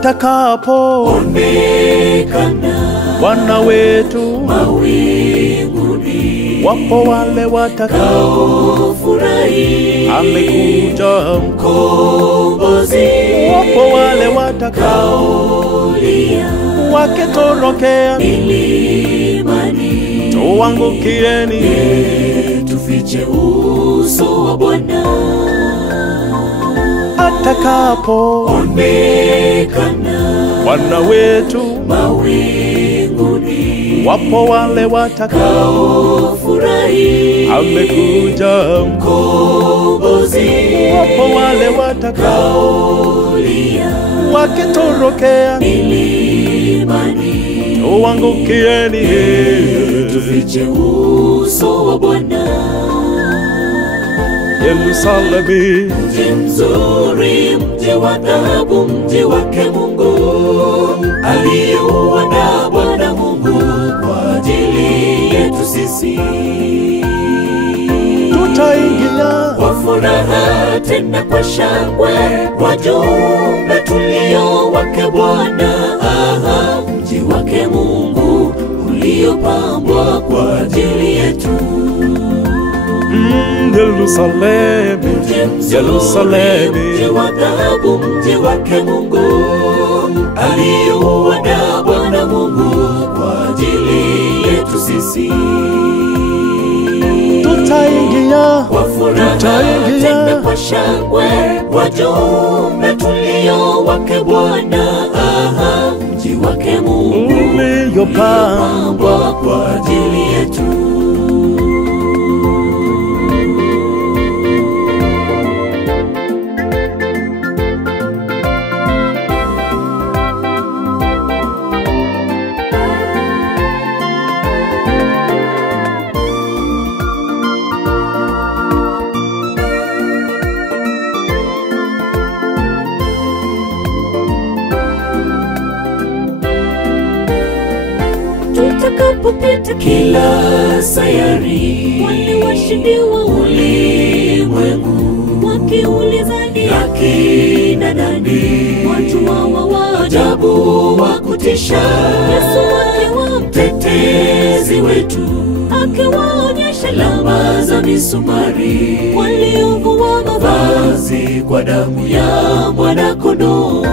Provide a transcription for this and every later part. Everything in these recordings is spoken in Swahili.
atakapo onekana Bwana wetu mawinguni, wapo wale watakao furahi amekuja mkombozi, wapo wale watakao lia wakitorokea milimani, tuangukieni tufiche uso wa Bwana. Atakapo onekana Bwana wetu mawinguni, wapo wale watakao furahi amekuja mkombozi, wapo wale watakao lia wakitorokea milimani, tuangukieni tufiche uso wa Bwana. Yerusalemu, mji mzuri, mji wa dhahabu, mji wake Mungu aliyeuandaa Bwana Mungu kwa ajili yetu sisi. tutaingia kwa furaha tena kwa shangwe, wajumbe tulio wake Bwana. Aha, mji wake Mungu uliopambwa kwa ajili yetu. Yerusalemu, Yerusalemu, mji wa dhahabu, mji wake Mungu aliyeuandaa Bwana Mungu kwa ajili yetu sisi. tutaingia kwa furaha tena kwa shangwe, wajumbe tulio wake Bwana. Aha, mji wake Mungu uliopambwa kwa ajili yetu. Tutakapopita kila sayari, wale washindi wa ulimwengu wakiulizani akina nani, watu hawa wa ajabu wa kutisha, Yesu akiwa mtetezi wetu, akiwaonyesha alama za misumari, waliovua mavazi kwa damu ya mwana-kondoo.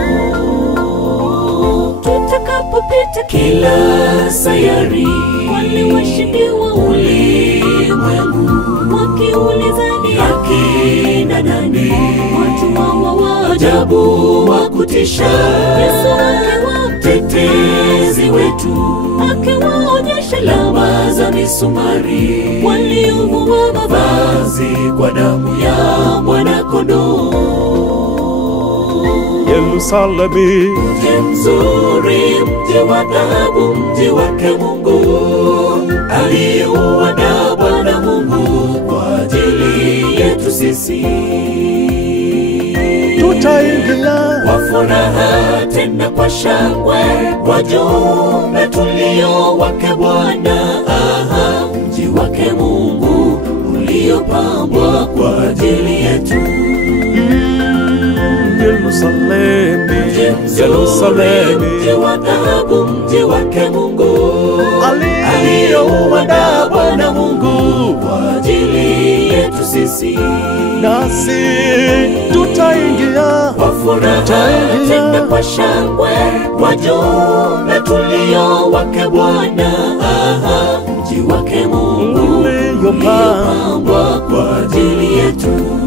Tutakapopita kila sayari, wale washindi wa ulimwengu wakiulizani akina nani, watu hawa wa ajabu wa kutisha, Yesu akiwa mtetezi wetu, akiwaonyesha alama za misumari, waliovua mavazi kwa damu ya mwana-kondoo. Yerusalemu, mji mzuri, mji wa dhahabu, mji wake Mungu aliyeuandaa Bwana Mungu kwa ajili yetu sisi. tutaingia kwa furaha tena kwa shangwe, wajumbe tulio wake Bwana. Aha, mji wake Mungu uliopambwa kwa ajili yetu. Yerusalemu, Yerusalemu, mji wa dhahabu, mji wake Mungu aliyeuandaa Bwana Mungu kwa ajili yetu sisi. nasi tutaingia kwa furaha tena kwa shangwe, wajumbe tulio wake Bwana. Aha, mji wake Mungu uliopambwa kwa ajili yetu.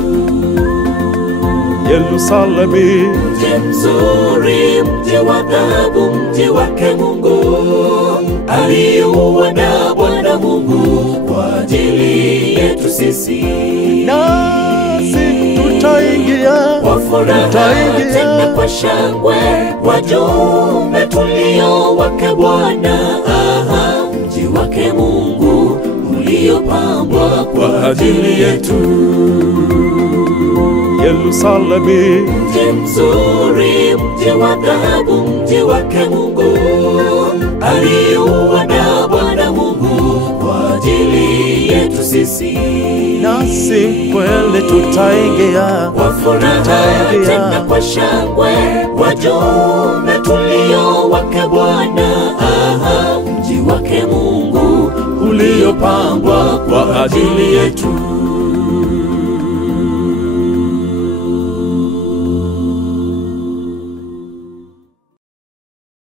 Yerusalemu, mji mzuri, mji wa dhahabu, mji wake Mungu aliyeuandaa Bwana Mungu kwa ajili yetu sisi. nasi tutaingia kwa furaha tena kwa shangwe, wajumbe tulio wake Bwana. Aha, mji wake Mungu uliopambwa kwa ajili yetu. Yerusalemu, mji mzuri, mji wa dhahabu, mji wake Mungu aliyeuandaa Bwana Mungu kwa ajili yetu. yetu sisi, nasi kweli tutaingia kwa furaha tena kwa shangwe, wajumbe tulio wake Bwana, mji wake Mungu uliopambwa kwa ajili yetu.